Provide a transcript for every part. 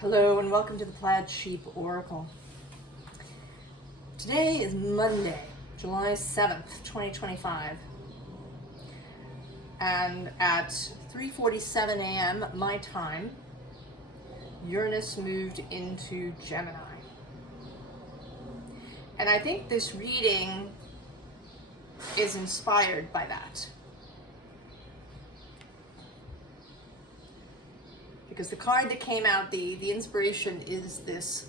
Hello and welcome to the Plaid Oracle. Today is Monday, July 7th, 2025. And at 3:47 a.m. my time, Uranus moved into Gemini. And I think this reading is inspired by that. Because the card that came out, the inspiration is this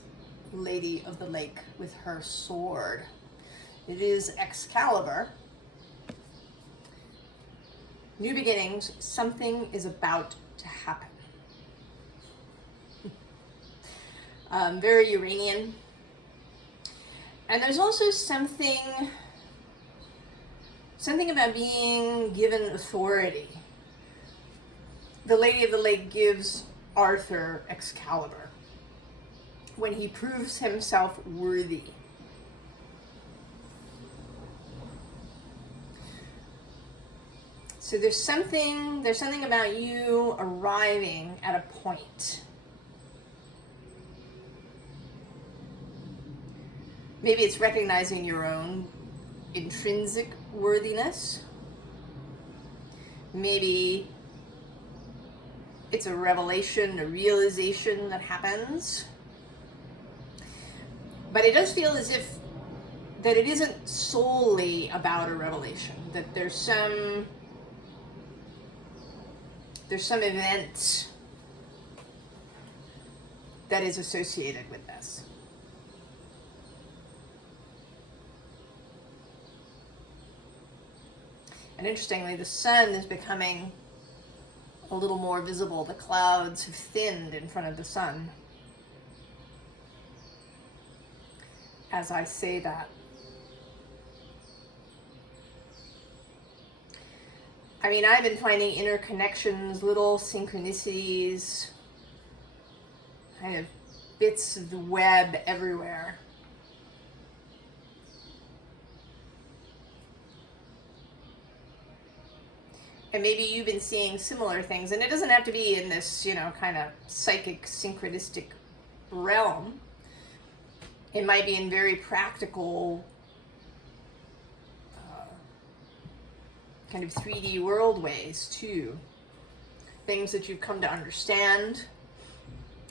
Lady of the Lake with her sword. It is Excalibur. New beginnings, something is about to happen. Very Uranian. And there's also something about being given authority. The Lady of the Lake gives Arthur Excalibur when he proves himself worthy. So there's something about you arriving at a point. Maybe it's recognizing your own intrinsic worthiness. Maybe it's a revelation, a realization that happens. But it does feel as if that it isn't solely about a revelation, that there's some event that is associated with this. And interestingly, the sun is becoming a little more visible. The clouds have thinned in front of the sun as I say that. I mean, I've been finding interconnections, little synchronicities, kind of bits of the web everywhere. And maybe you've been seeing similar things, and it doesn't have to be in this, kind of psychic, synchronistic realm. It might be in very practical, kind of 3D world ways, too. Things that you've come to understand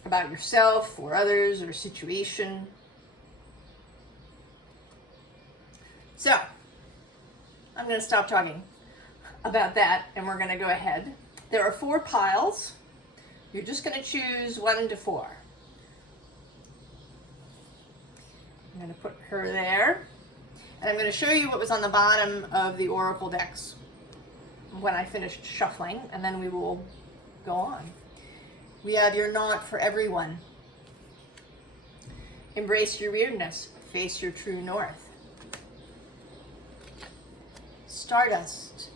about yourself or others or situation. So, I'm going to stop talking about that, and we're going to go ahead. There are 4 piles. You're just going to choose 1 to 4. I'm going to put her there, and I'm going to show you what was on the bottom of the Oracle decks when I finished shuffling, and then we will go on. We have You're Not for Everyone. Embrace your weirdness. Face your true north. Stardust.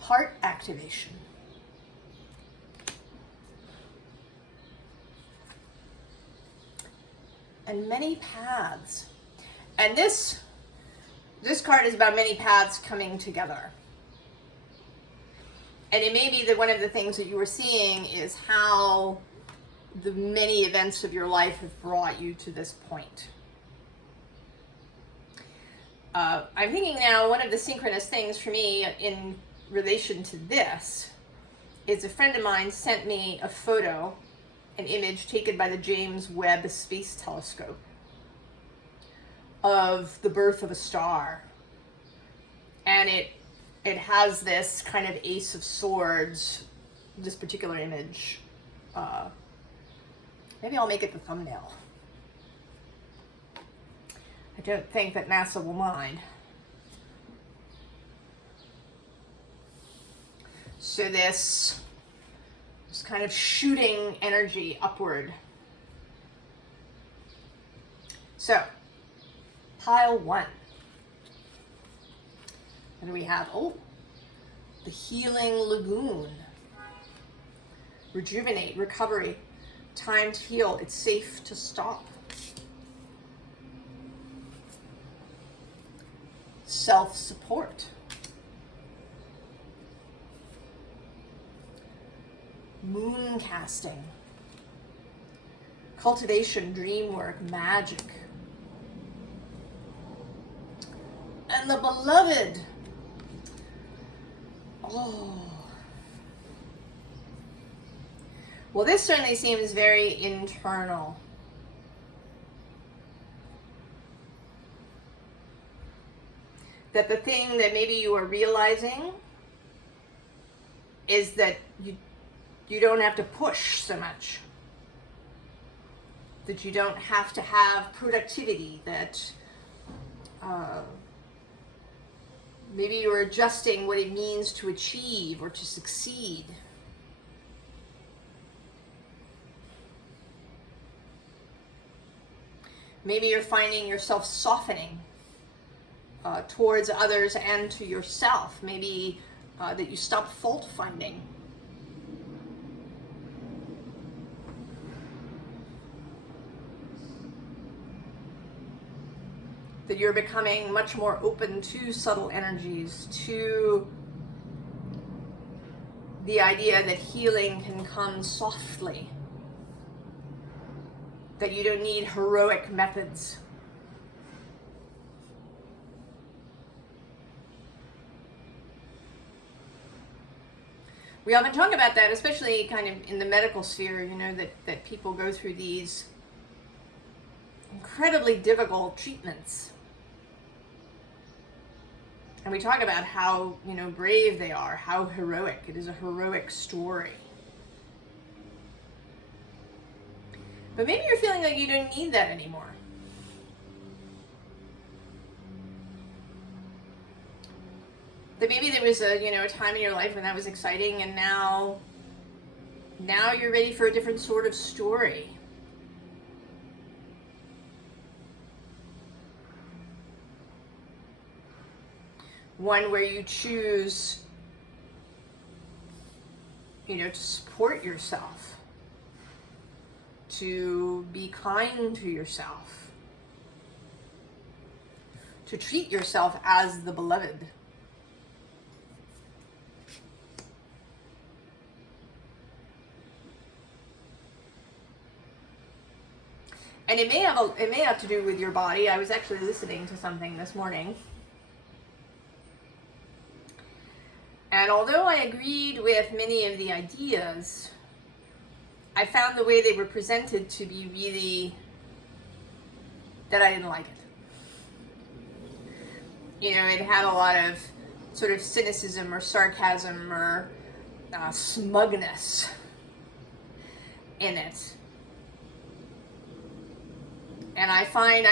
Heart activation. And many paths. And this card is about many paths coming together. And it may be that one of the things that you were seeing is how the many events of your life have brought you to this point. I'm thinking now one of the synchronous things for me in relation to this is a friend of mine sent me a photo, an image taken by the James Webb Space Telescope of the birth of a star. And it has this kind of Ace of Swords, this particular image. Maybe I'll make it the thumbnail. I don't think that NASA will mind. So this kind of shooting energy upward. So, pile 1. And we have, the Healing Lagoon. Rejuvenate, recovery, time to heal. It's safe to stop. Self-support. moon casting, cultivation, dream work, magic. And the beloved. Oh. Well, this certainly seems very internal. That the thing that maybe you are realizing is that you don't have to push so much. That you don't have to have productivity, that maybe you're adjusting what it means to achieve or to succeed. Maybe you're finding yourself softening towards others and to yourself. Maybe that you stop fault finding. That you're becoming much more open to subtle energies, to the idea that healing can come softly. That you don't need heroic methods. We often talk about that, especially kind of in the medical sphere, you know, that people go through these incredibly difficult treatments. And we talk about how, you know, brave they are, how heroic. It is a heroic story. But maybe you're feeling like you don't need that anymore. That maybe there was a time in your life when that was exciting, and now you're ready for a different sort of story. One where you choose, to support yourself, to be kind to yourself, to treat yourself as the beloved. And it may have to do with your body. I was actually listening to something this morning. And although I agreed with many of the ideas, I found the way they were presented to be really, that I didn't like it. It had a lot of sort of cynicism or sarcasm or smugness in it. And I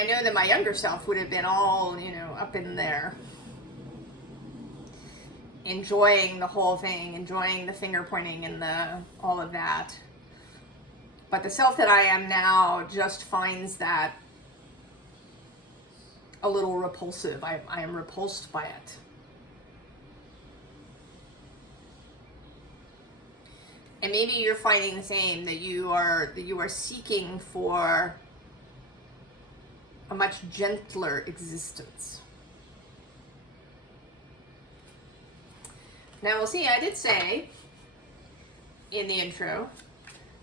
know that my younger self would have been all, up in there, enjoying the whole thing, enjoying the finger pointing and all of that. But the self that I am now just finds that a little repulsive. I am repulsed by it. And maybe you're finding the same, that you are seeking for a much gentler existence. Now we'll see, I did say in the intro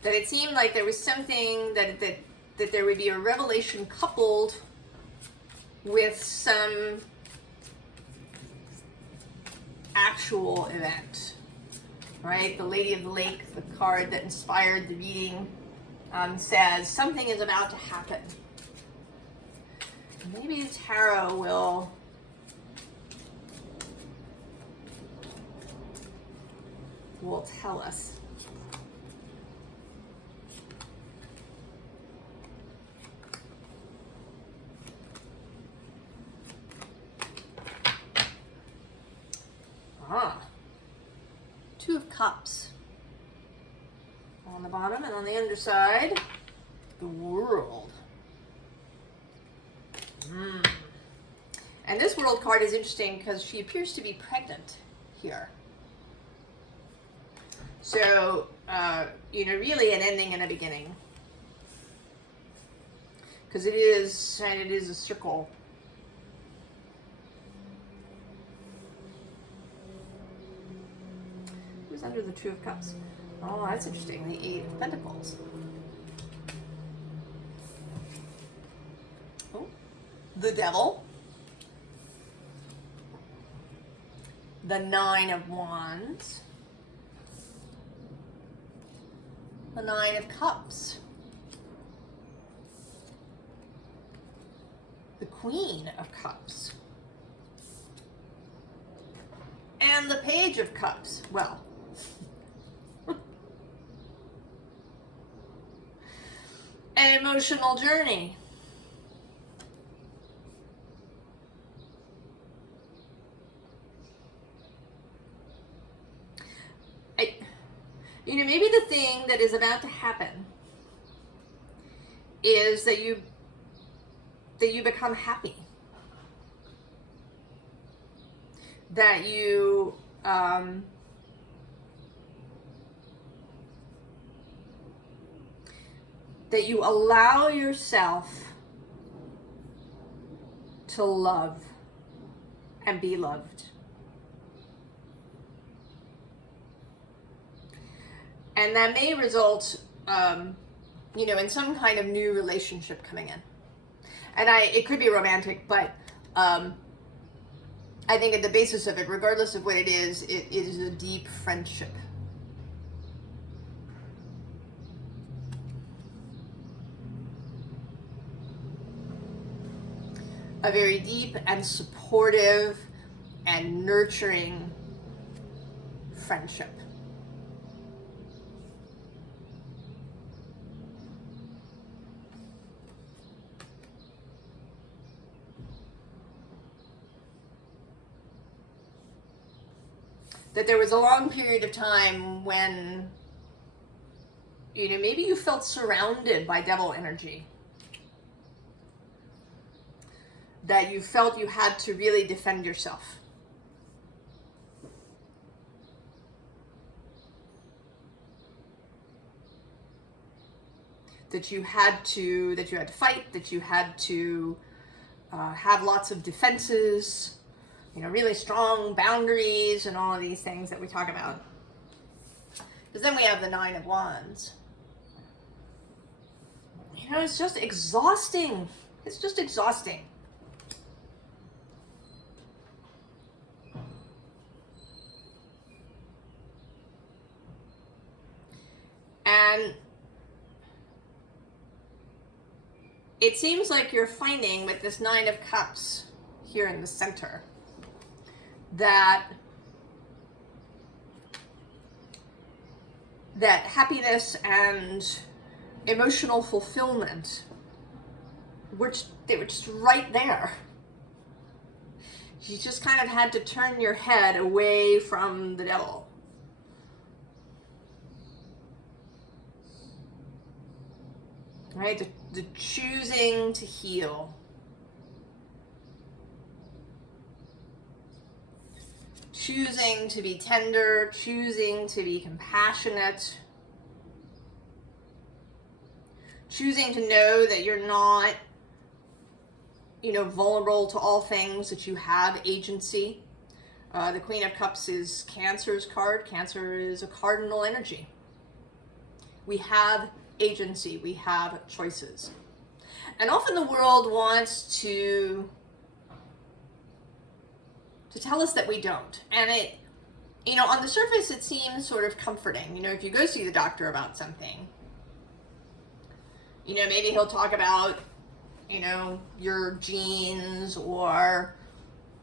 that it seemed like there was something that there would be a revelation coupled with some actual event, right? The Lady of the Lake, the card that inspired the reading, says something is about to happen. Maybe the tarot will tell us. Two of Cups on the bottom, and on the underside, the World. And this World card is interesting because she appears to be pregnant here. So, really an ending and a beginning. Because it is a circle. Who's under the Two of Cups? Oh, that's interesting. The Eight of Pentacles. Oh, the Devil. The Nine of Wands. The Nine of Cups. The Queen of Cups. And the Page of Cups. Well, an emotional journey. Maybe the thing that is about to happen is that you become happy. That you allow yourself to love and be loved. And that may result, in some kind of new relationship coming in. And it could be romantic, but I think at the basis of it, regardless of what it is a deep friendship. A very deep and supportive and nurturing friendship. That there was a long period of time when, maybe you felt surrounded by devil energy. That you felt you had to really defend yourself. That you had to fight, that you had to have lots of defenses, really strong boundaries and all of these things that we talk about. Because then we have the Nine of Wands. It's just exhausting. It's just exhausting. And it seems like you're finding with this Nine of Cups here in the center that happiness and emotional fulfillment they were just right there. You just kind of had to turn your head away from the devil. Right? The choosing to heal. Choosing to be tender, choosing to be compassionate, choosing to know that you're not, vulnerable to all things, that you have agency. The Queen of Cups is Cancer's card. Cancer is a cardinal energy. We have agency, we have choices. And often the world wants to tell us that we don't. And it, on the surface, it seems sort of comforting. If you go see the doctor about something, maybe he'll talk about, your genes or,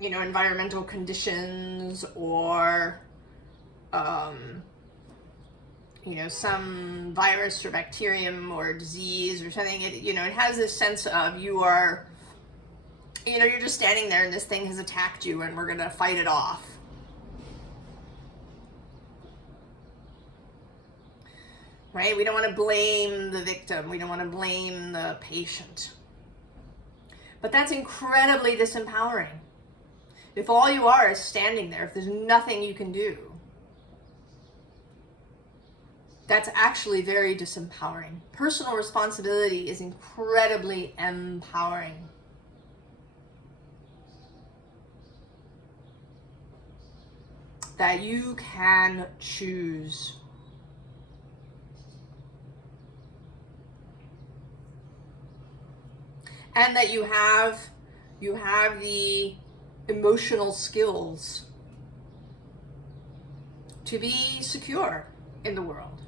environmental conditions or, some virus or bacterium or disease or something. It has this sense of you are, you're just standing there and this thing has attacked you and we're going to fight it off. Right? We don't want to blame the victim. We don't want to blame the patient. But that's incredibly disempowering. If all you are is standing there, if there's nothing you can do, that's actually very disempowering. Personal responsibility is incredibly empowering. That you can choose. and that you have the emotional skills to be secure in the world.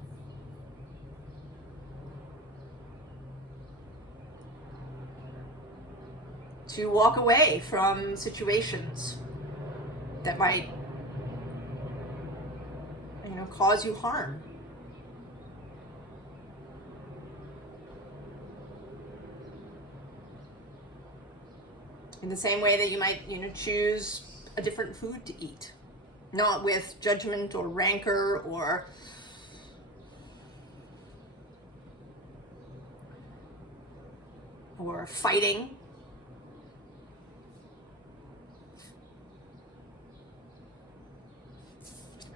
To walk away from situations that might, cause you harm. In the same way that you might, choose a different food to eat. Not with judgment or rancor or fighting.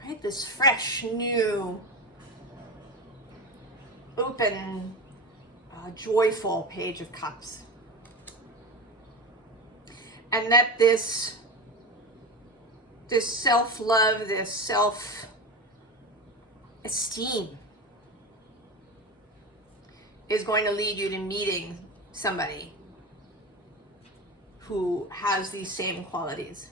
Right? This fresh, new, open, joyful Page of Cups. And that this self-love, this self-esteem is going to lead you to meeting somebody who has these same qualities.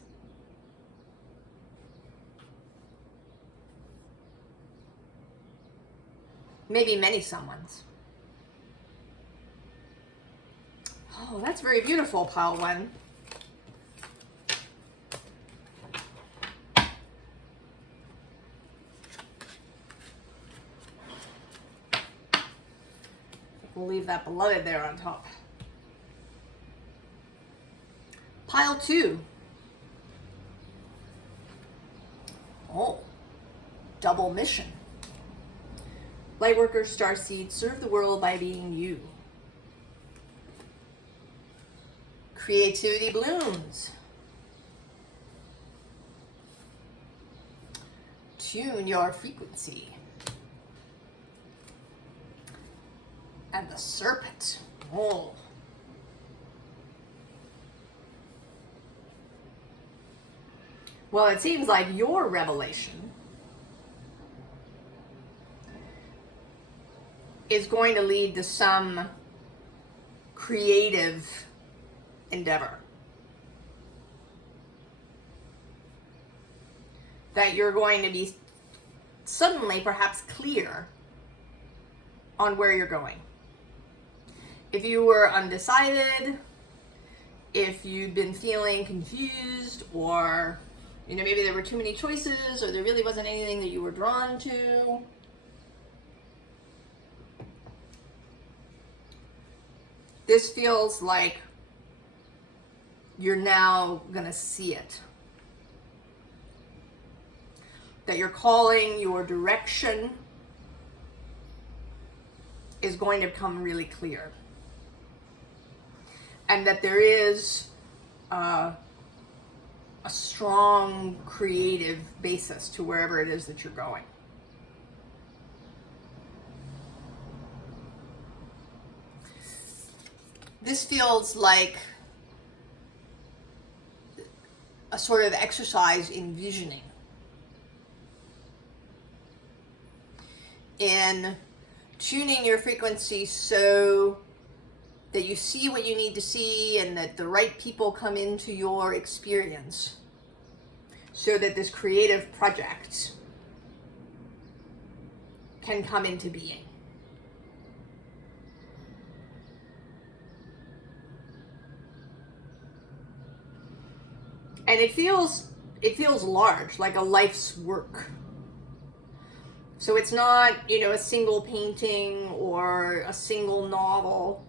Maybe many someones. Oh, that's very beautiful, pile one. We'll leave that beloved there on top. Pile 2. Oh, double mission. Lightworker, Starseed, serve the world by being you. Creativity blooms. Tune your frequency. And the Serpent. Oh. Well, it seems like your revelation is going to lead to some creative endeavor. That you're going to be suddenly perhaps clear on where you're going. If you were undecided, if you'd been feeling confused, or maybe there were too many choices, or there really wasn't anything that you were drawn to, this feels like you're now gonna see it. That your calling, your direction is going to become really clear. And that there is a strong creative basis to wherever it is that you're going. This feels like a sort of exercise in visioning. In tuning your frequency so that you see what you need to see and that the right people come into your experience so that this creative project can come into being. And it feels large, like a life's work. So it's not, a single painting or a single novel.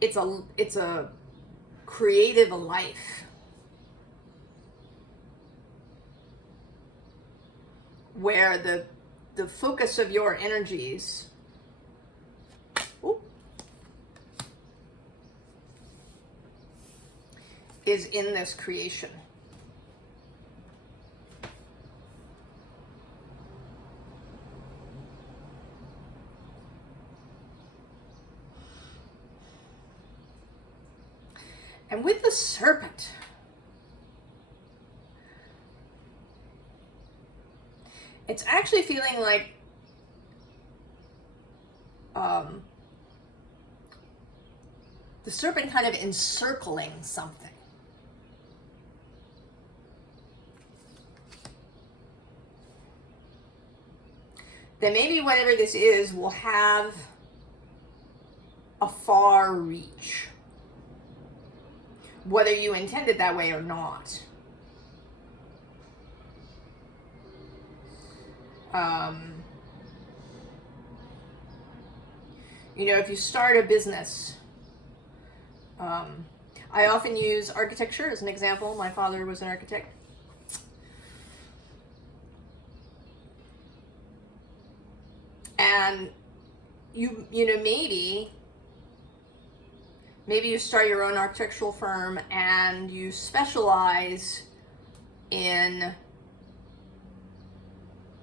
It's a creative life where the focus of your energies is in this creation. And with the Serpent, it's actually feeling like the serpent kind of encircling something. Then maybe whatever this is will have a far reach, whether you intend it that way or not. You know, if you start a business, I often use architecture as an example. My father was an architect. And you know, maybe you start your own architectural firm and you specialize in,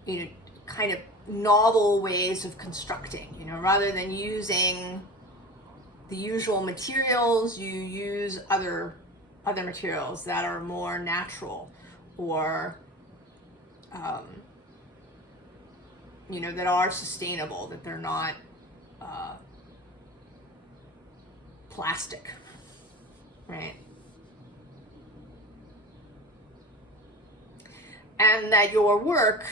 you know, kind of novel ways of constructing, you know, rather than using the usual materials, you use other materials that are more natural, or you know, that are sustainable, that they're not plastic, right? And that your work,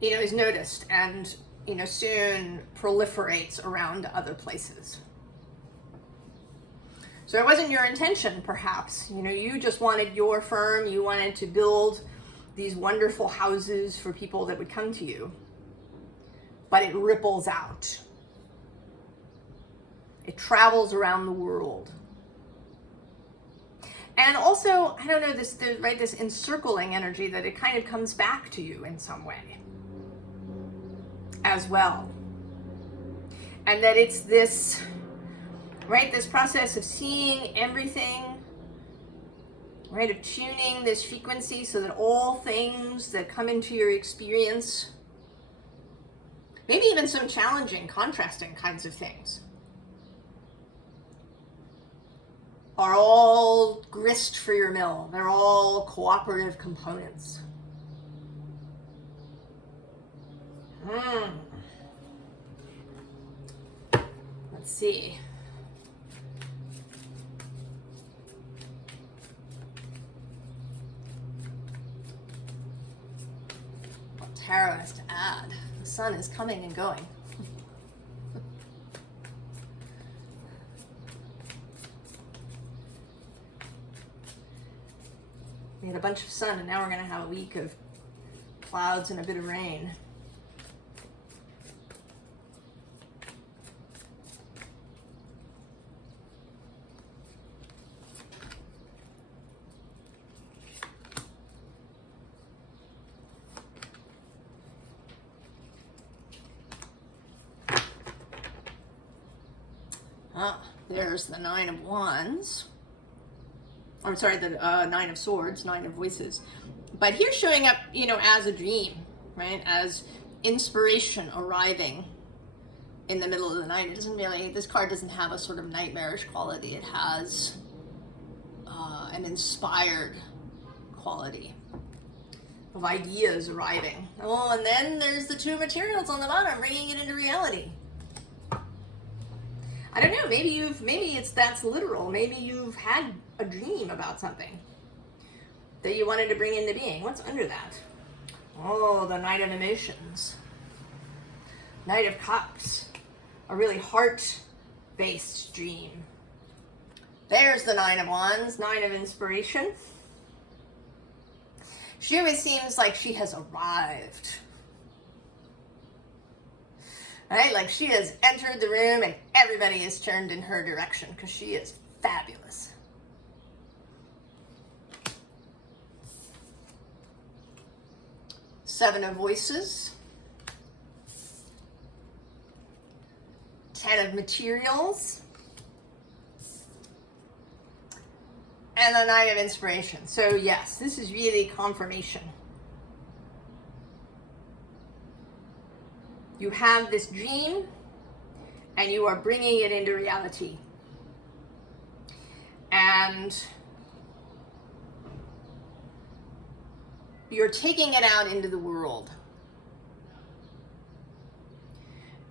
you know, is noticed and, you know, soon proliferates around other places. So it wasn't your intention, perhaps. You know, you just wanted your firm, you wanted to build these wonderful houses for people that would come to you. But it ripples out. It travels around the world. And also, I don't know, this encircling energy, that it kind of comes back to you in some way as well. And that it's this, right, this process of seeing everything, right, of tuning this frequency so that all things that come into your experience, maybe even some challenging, contrasting kinds of things, are all grist for your mill. They're all cooperative components. Let's see. What tarot has to add? The sun is coming and going. We had a bunch of sun, and now we're going to have a week of clouds and a bit of rain. There's the Nine of Wands. I'm sorry, the Nine of Swords, Nine of Voices. But here's showing up, you know, as a dream, right? As inspiration arriving in the middle of the night. It doesn't really, this card doesn't have a sort of nightmarish quality. It has an inspired quality of ideas arriving. Oh, and then there's the two materials on the bottom, bringing it into reality. I don't know, maybe that's literal. Maybe you've had a dream about something that you wanted to bring into being. What's under that? Oh, the Knight of Emotions. Knight of Cups. A really heart-based dream. There's the Nine of Wands, Nine of Inspiration. She always seems like she has arrived. Right? Like she has entered the room and everybody is turned in her direction because she is fabulous. Seven of Voices. 10 of Materials. And the Nine of Inspiration. So yes, this is really confirmation. You have this dream and you are bringing it into reality. And you're taking it out into the world.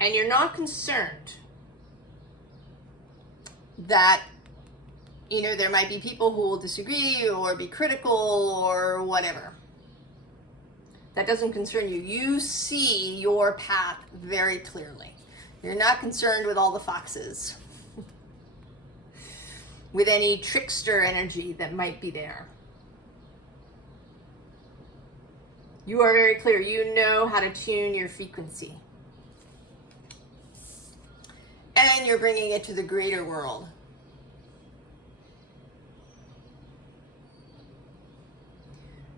And you're not concerned that, you know, there might be people who will disagree or be critical or whatever. That doesn't concern you. You see your path very clearly. You're not concerned with all the foxes, with any trickster energy that might be there. You are very clear. You know how to tune your frequency. And you're bringing it to the greater world.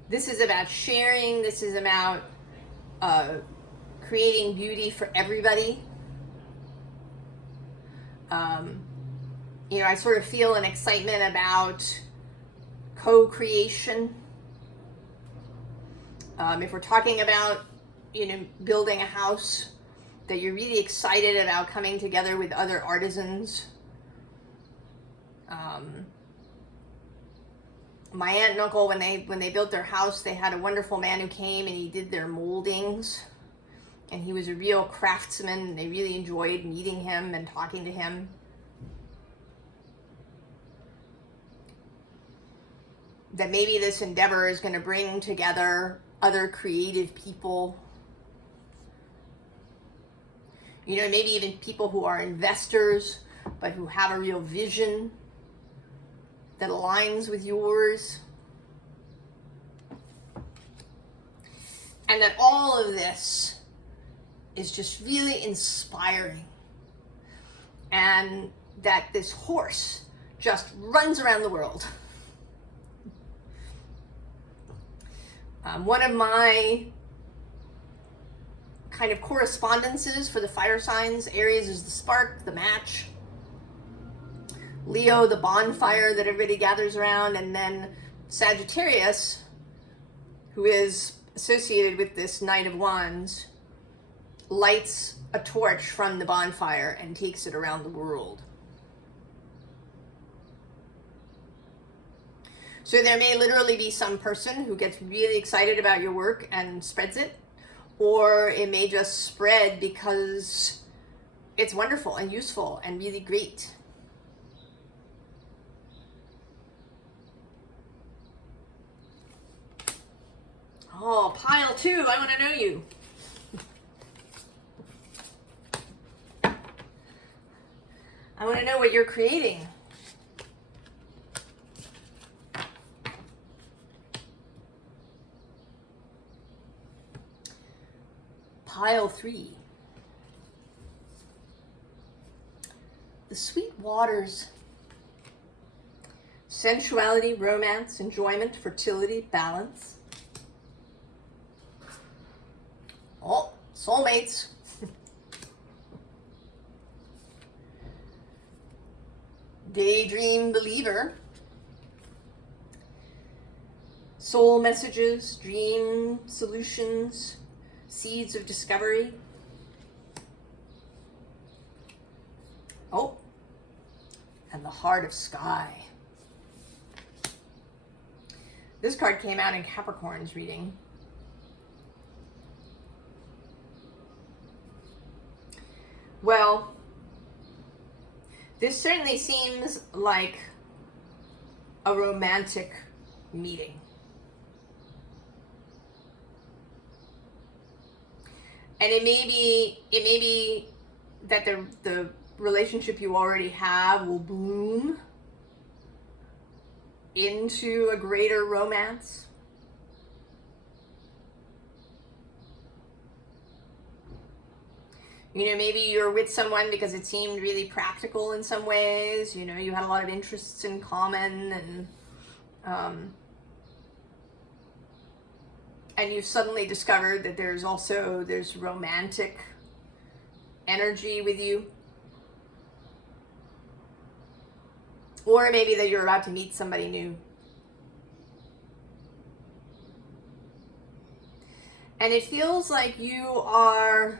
This is about sharing. This is about creating beauty for everybody. You know, I sort of feel an excitement about co-creation. If we're talking about, you know, building a house, that you're really excited about coming together with other artisans. My aunt and uncle, when they built their house, they had a wonderful man who came and he did their moldings. And he was a real craftsman, and they really enjoyed meeting him and talking to him. That maybe this endeavor is going to bring together other creative people. You know, maybe even people who are investors, but who have a real vision that aligns with yours. And that all of this is just really inspiring. And that this horse just runs around the world. One of my kind of correspondences for the fire signs, Aries is the spark, the match. Leo, the bonfire that everybody gathers around. And then Sagittarius, who is associated with this Knight of Wands, lights a torch from the bonfire and takes it around the world. So there may literally be some person who gets really excited about your work and spreads it, or it may just spread because it's wonderful and useful and really great. Oh, pile 2, I want to know you. I want to know what you're creating. Pile 3. The sweet waters. Sensuality, romance, enjoyment, fertility, balance. Oh, soulmates. Daydream believer. Soul messages, dream solutions, seeds of discovery. Oh, and the heart of sky. This card came out in Capricorn's reading. Well, this certainly seems like a romantic meeting. And it may be that the relationship you already have will bloom into a greater romance. You know, maybe you're with someone because it seemed really practical in some ways. You know, you had a lot of interests in common, and you suddenly discovered that there's romantic energy with you. Or maybe that you're about to meet somebody new. And it feels like you are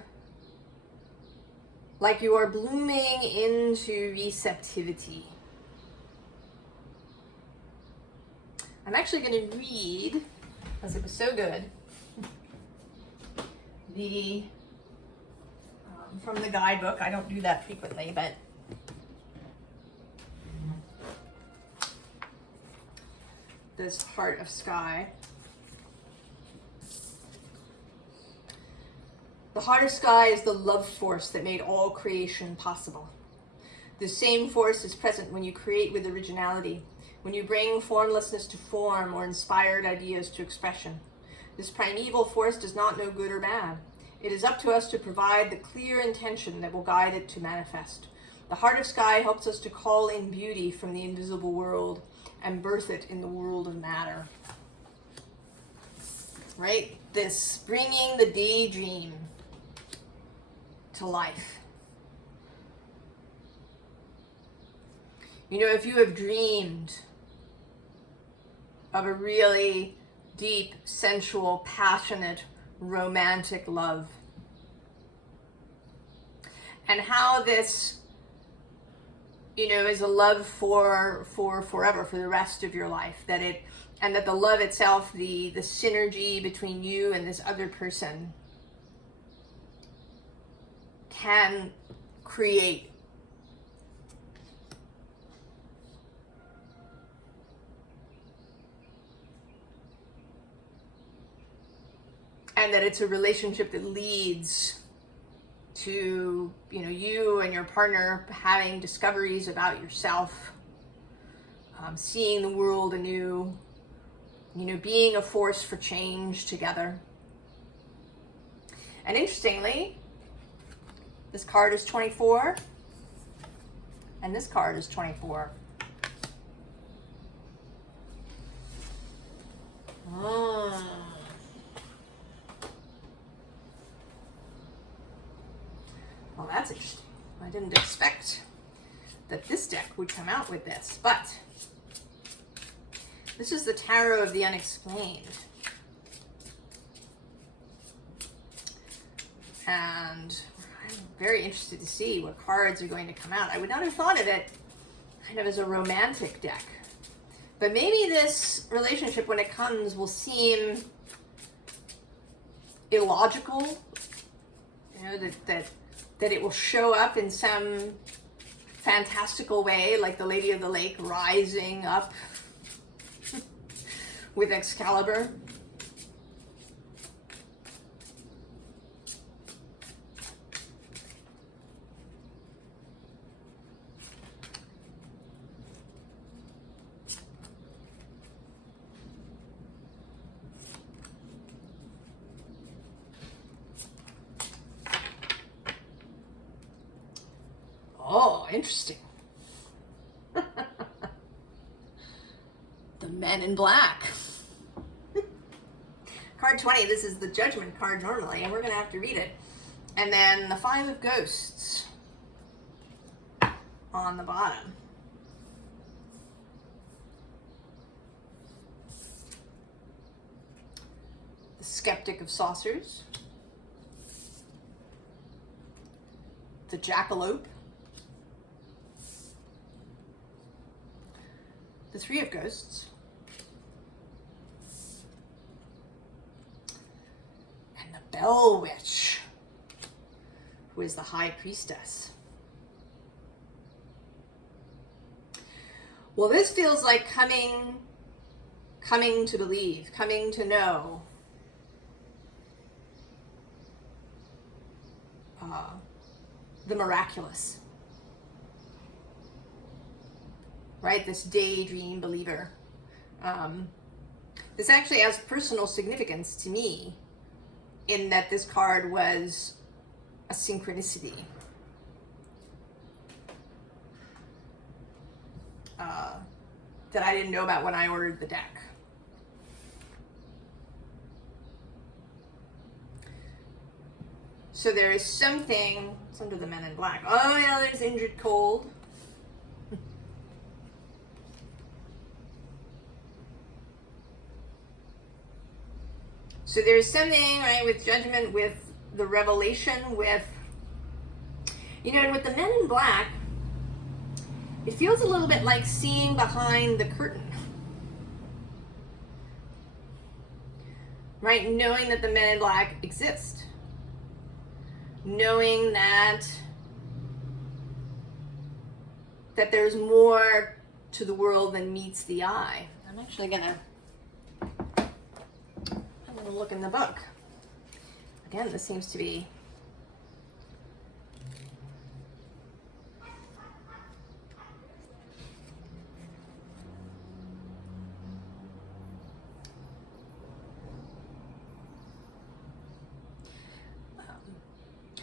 blooming into receptivity. I'm actually going to read, because it was so good, from the guidebook. I don't do that frequently, but this Heart of Sky. The Heart of Sky is the love force that made all creation possible. The same force is present when you create with originality, when you bring formlessness to form or inspired ideas to expression. This primeval force does not know good or bad. It is up to us to provide the clear intention that will guide it to manifest. The Heart of Sky helps us to call in beauty from the invisible world and birth it in the world of matter. Right? This bringing the daydream to life. You know, if you have dreamed of a really deep, sensual, passionate, romantic love, and how this, you know, is a love for forever, for the rest of your life, and that the love itself, the synergy between you and this other person can create and that it's a relationship that leads to, you know, you and your partner having discoveries about yourself, seeing the world anew, you know, being a force for change together. And interestingly, this card is 24, and this card is 24. Well, that's interesting. I didn't expect that this deck would come out with this, but this is the Tarot of the Unexplained. And I'm very interested to see what cards are going to come out. I would not have thought of it kind of as a romantic deck. But maybe this relationship, when it comes, will seem illogical. You know, that it will show up in some fantastical way, like the Lady of the Lake rising up with Excalibur. Oh, interesting. The Men in Black. Card 20, this is the Judgment card normally, and we're going to have to read it. And then the Five of Ghosts on the bottom. The Skeptic of Saucers. The Jackalope. The Three of Ghosts, and the Bell Witch, who is the High Priestess. Well, this feels like coming to believe, coming to know. The miraculous. Right, this daydream believer. This actually has personal significance to me in that this card was a synchronicity. That I didn't know about when I ordered the deck. So there is something, it's under the Men in Black. Oh yeah, there's Injured Cold. So there's something, right, with Judgment, with the revelation, with, you know, and with the Men in Black, it feels a little bit like seeing behind the curtain. Right? Knowing that the Men in Black exist. Knowing that there's more to the world than meets the eye. I'm actually gonna look in the book. Again, this seems to be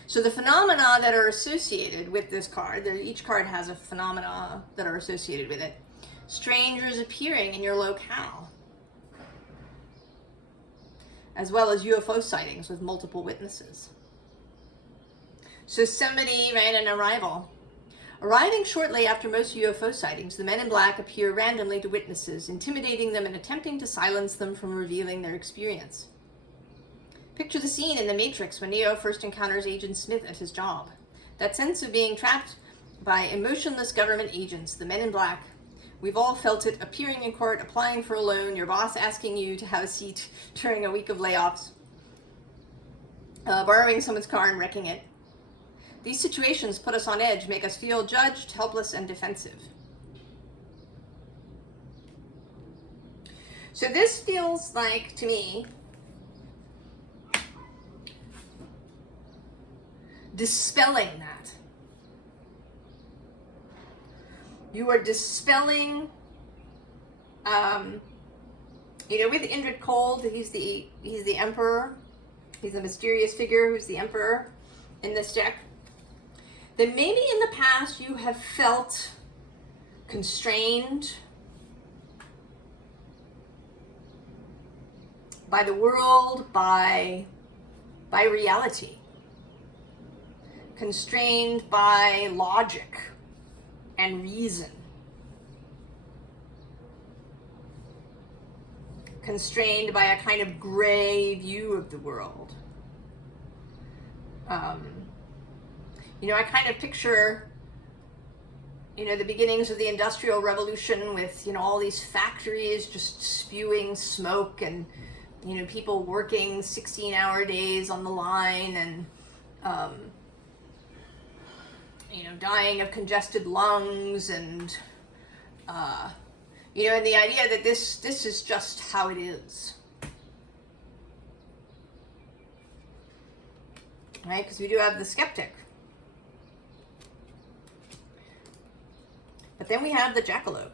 so the phenomena that are associated with this card, each card has a phenomena that are associated with it. Strangers appearing in your locale, as well as UFO sightings with multiple witnesses. So somebody, right, an arrival. Arriving shortly after most UFO sightings, the men in black appear randomly to witnesses, intimidating them and attempting to silence them from revealing their experience. Picture the scene in The Matrix when Neo first encounters Agent Smith at his job. That sense of being trapped by emotionless government agents, the men in black. We've all felt it, appearing in court, applying for a loan, your boss asking you to have a seat during a week of layoffs, borrowing someone's car and wrecking it. These situations put us on edge, make us feel judged, helpless, and defensive. So this feels like, to me, dispelling that. You are dispelling, with Indrid Cold, he's the emperor. He's a mysterious figure who's the emperor in this deck. That maybe in the past you have felt constrained by the world, by reality. Constrained by logic and reason. Constrained by a kind of gray view of the world. I kind of picture, the beginnings of the Industrial Revolution with, all these factories just spewing smoke and, people working 16-hour days on the line and, dying of congested lungs and, and the idea that this is just how it is. Right? Because we do have the skeptic. But then we have the jackalope.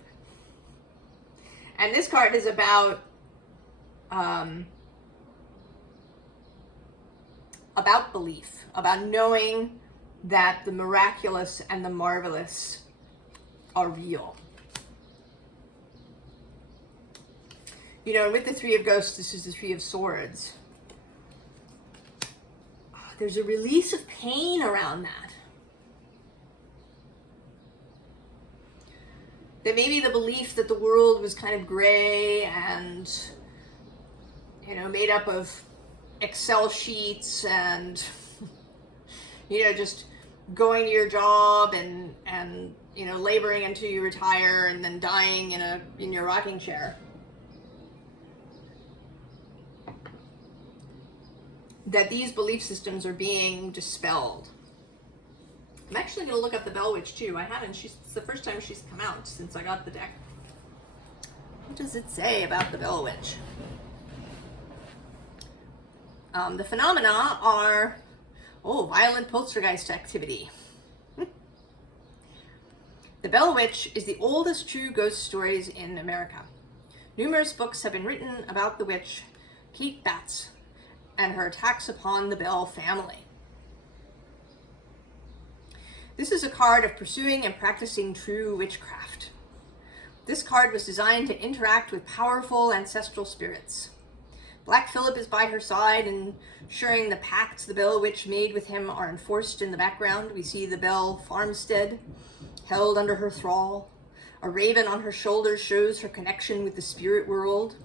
And this card is about belief, about knowing that the miraculous and the marvelous are real. And with the Three of Ghosts, this is the Three of Swords. There's a release of pain around that. That maybe the belief that the world was kind of gray and, made up of Excel sheets and, just going to your job and laboring until you retire and then dying in your rocking chair. That these belief systems are being dispelled. I'm actually going to look up the Bell Witch too. I haven't. It's the first time she's come out since I got the deck. What does it say about the Bell Witch? The phenomena are, violent poltergeist activity. The Bell Witch is the oldest true ghost stories in America. Numerous books have been written about the witch, Kate Batts, and her attacks upon the Bell family. This is a card of pursuing and practicing true witchcraft. This card was designed to interact with powerful ancestral spirits. Black Phillip is by her side, ensuring the pacts the Bell Witch made with him are enforced in the background. We see the Bell farmstead held under her thrall. A raven on her shoulder shows her connection with the spirit world.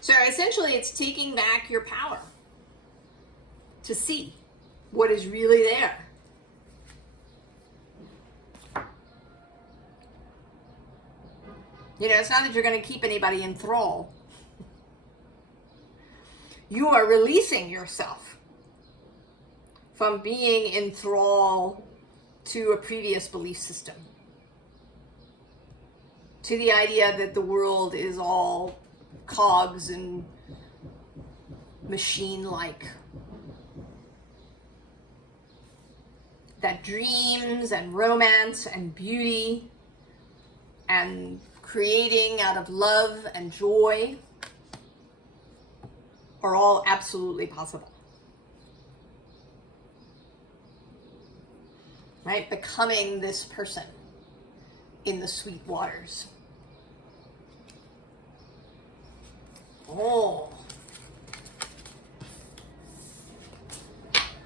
So essentially it's taking back your power to see what is really there. It's not that you're going to keep anybody in thrall. You are releasing yourself from being in thrall to a previous belief system. to the idea that the world is all cogs and machine-like. That dreams and romance and beauty and creating out of love and joy are all absolutely possible. Right? Becoming this person in the sweet waters. Oh.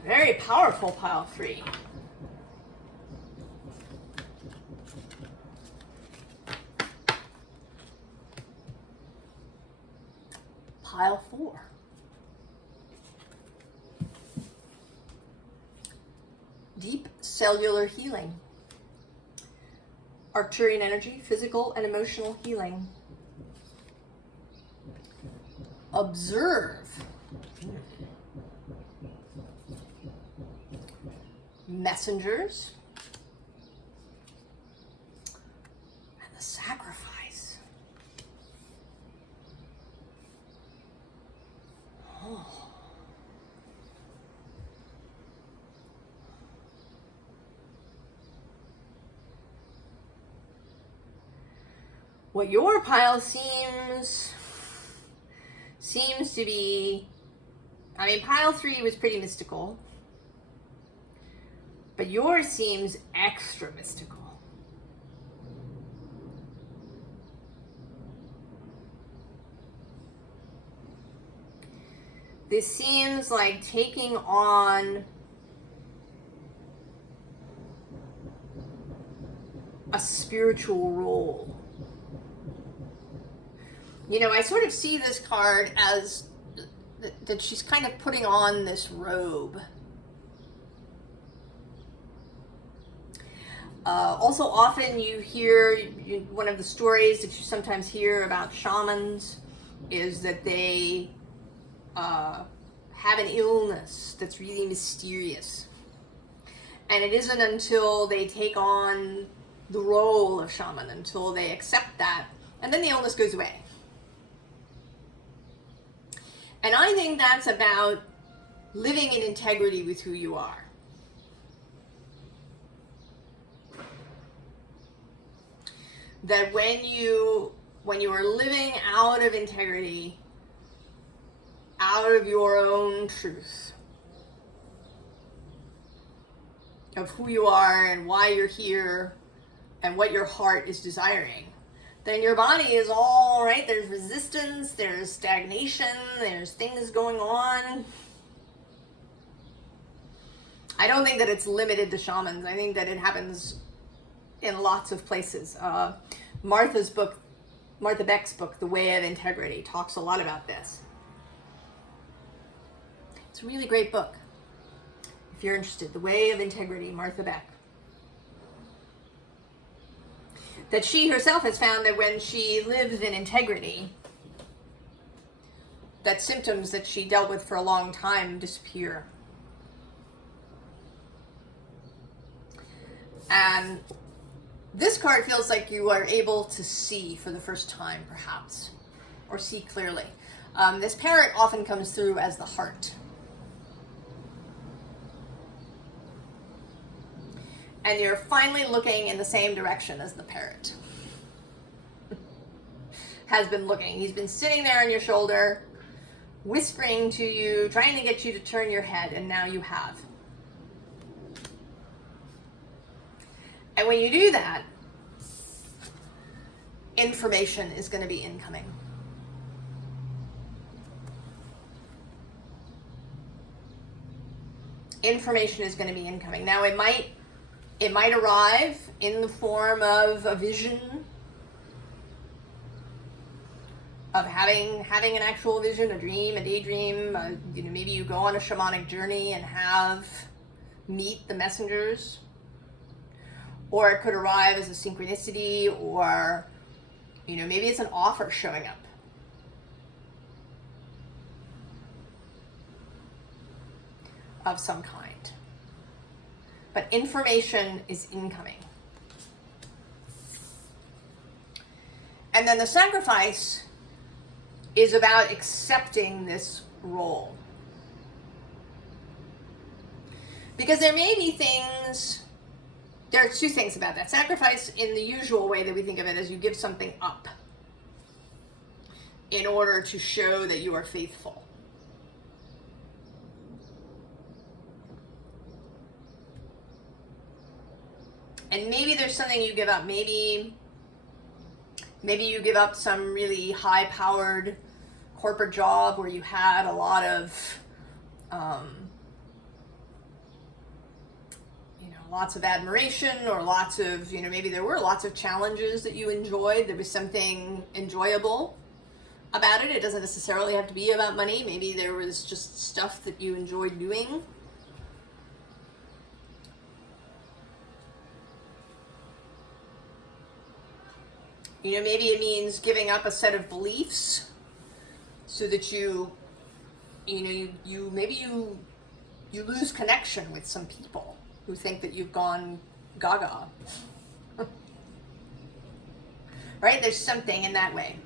Very powerful, pile 3. Pile 4. Deep cellular healing. Arcturian energy, physical and emotional healing. Observe. Messengers. And the sacrifice. Oh. What your pile seems to be, I mean, pile 3 was pretty mystical, but yours seems extra mystical. This seems like taking on a spiritual role. You know, I sort of see this card as that she's kind of putting on this robe. Also, often you hear, one of the stories that you sometimes hear about shamans is that they have an illness that's really mysterious. And it isn't until they take on the role of shaman, until they accept that, and then the illness goes away. And I think that's about living in integrity with who you are. That when you are living out of integrity, out of your own truth, of who you are and why you're here and what your heart is desiring, then your body is all right. There's resistance, there's stagnation, there's things going on. I don't think that it's limited to shamans. I think that it happens in lots of places. Martha Beck's book, The Way of Integrity, talks a lot about this. It's a really great book. If you're interested, The Way of Integrity, Martha Beck. That she herself has found that when she lives in integrity, that symptoms that she dealt with for a long time disappear. And this card feels like you are able to see for the first time, perhaps, or see clearly. This parrot often comes through as the heart. And you're finally looking in the same direction as the parrot has been looking. He's been sitting there on your shoulder, whispering to you, trying to get you to turn your head, and now you have. And when you do that, information is going to be incoming. Information is going to be incoming. Now, it might arrive in the form of a vision, of having an actual vision, a dream, a daydream. Maybe you go on a shamanic journey and meet the messengers. Or it could arrive as a synchronicity, or maybe it's an offer showing up. Of some kind. But information is incoming. And then the sacrifice is about accepting this role. Because there may be things, there are two things about that. Sacrifice in the usual way that we think of it as you give something up in order to show that you are faithful. And maybe there's something you give up. Maybe you give up some really high-powered corporate job where you had a lot of, lots of admiration, or lots of, maybe there were lots of challenges that you enjoyed. There was something enjoyable about it. It doesn't necessarily have to be about money. Maybe there was just stuff that you enjoyed doing. Maybe it means giving up a set of beliefs so that you lose connection with some people who think that you've gone gaga. Right? There's something in that way.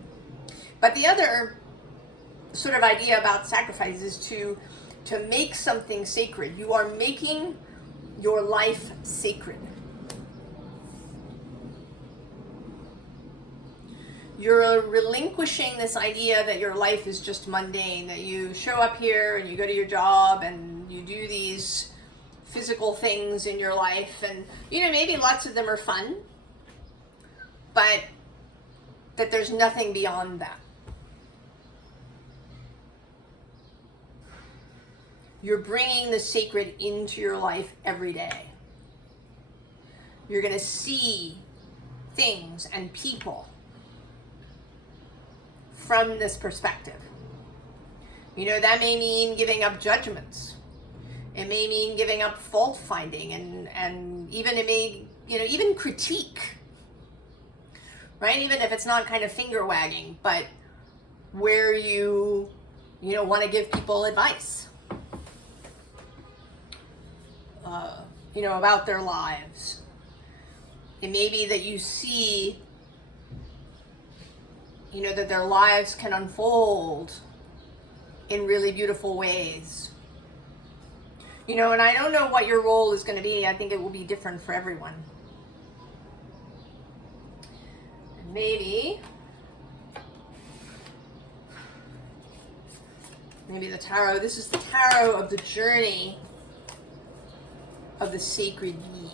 But the other sort of idea about sacrifice is to make something sacred. You are making your life sacred. You're relinquishing this idea that your life is just mundane, that you show up here and you go to your job and you do these physical things in your life, and maybe lots of them are fun, but that there's nothing beyond that. You're bringing the sacred into your life every day. You're going to see things and people from this perspective. That may mean giving up judgments. It may mean giving up fault finding, and even it may, even critique. Right? Even if it's not kind of finger wagging, but where you want to give people advice, about their lives. It may be that you see, that their lives can unfold in really beautiful ways. And I don't know what your role is going to be. I think it will be different for everyone. Maybe the tarot, this is the tarot of the journey of the sacred bee.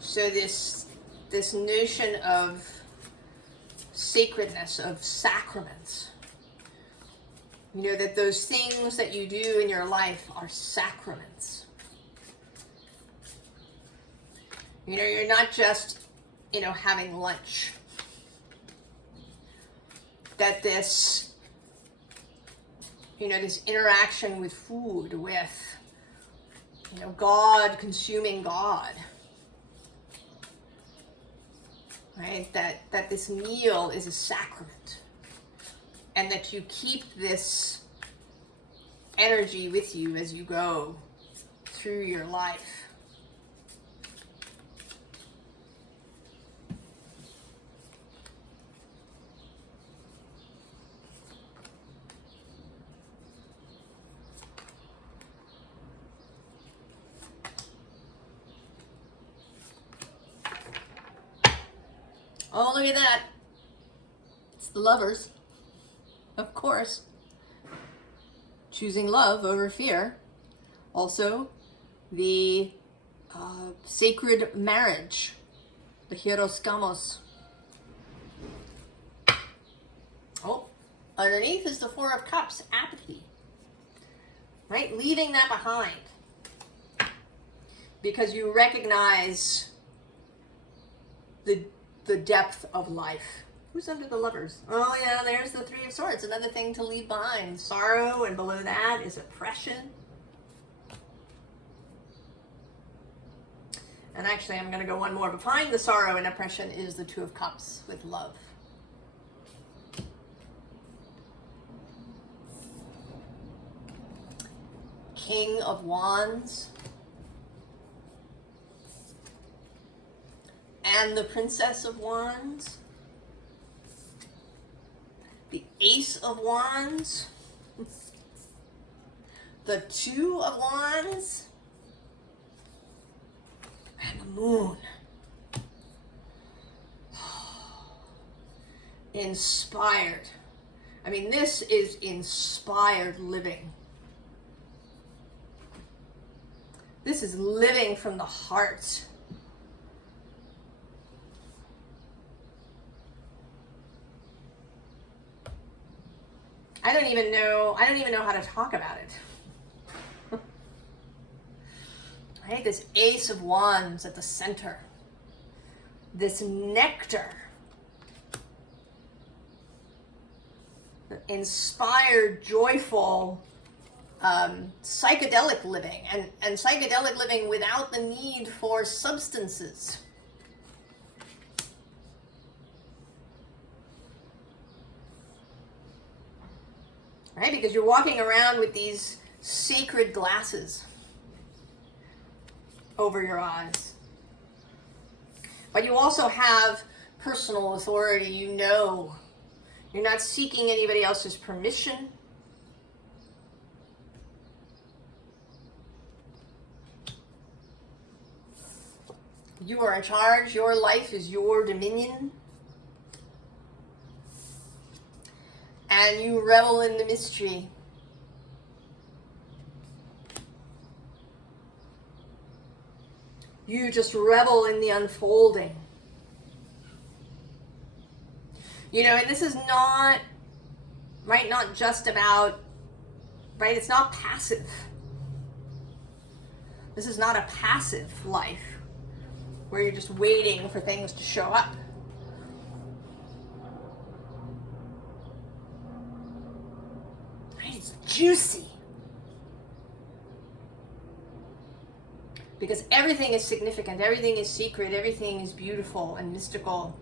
So this notion of sacredness, of sacraments, that those things that you do in your life are sacraments. You're not just, having lunch. That this, this interaction with food, with, God, consuming God. Right? That this meal is a sacrament. And that you keep this energy with you as you go through your life. Oh, look at that. It's the Lovers. Of course. Choosing love over fear. Also, the sacred marriage. The hieroskamos. Oh, underneath is the Four of Cups. Apathy. Right? Leaving that behind. Because you recognize the depth of life. Who's under the Lovers? Oh yeah, there's the Three of Swords. Another thing to leave behind. Sorrow, and below that is oppression. And actually, I'm going to go one more. Behind the sorrow and oppression is the Two of Cups with love. King of Wands. and the Princess of Wands, the Ace of Wands, the Two of Wands, and the Moon. Inspired. I mean, this is inspired living. This is living from the heart. I don't even know how to talk about it. Right? This Ace of Wands at the center. This nectar. Inspired, joyful, psychedelic living, and psychedelic living without the need for substances. Right? Because you're walking around with these sacred glasses over your eyes. But you also have personal authority. You know. You're not seeking anybody else's permission. You are in charge. Your life is your dominion. And you revel in the mystery. You just revel in the unfolding. You know, and this is not, right, not just about, right, it's not passive. This is not a passive life where you're just waiting for things to show up. Right, it's juicy. Because everything is significant, everything is secret, everything is beautiful and mystical.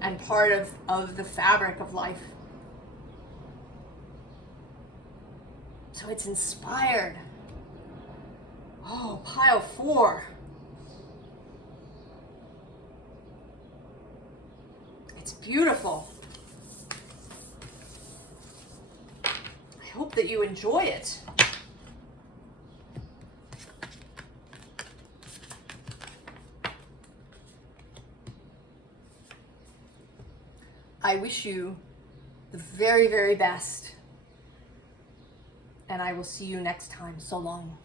And part of the fabric of life. So it's inspired. Oh, pile 4. It's beautiful. I hope that you enjoy it. I wish you the very, very best. And I will see you next time. So long.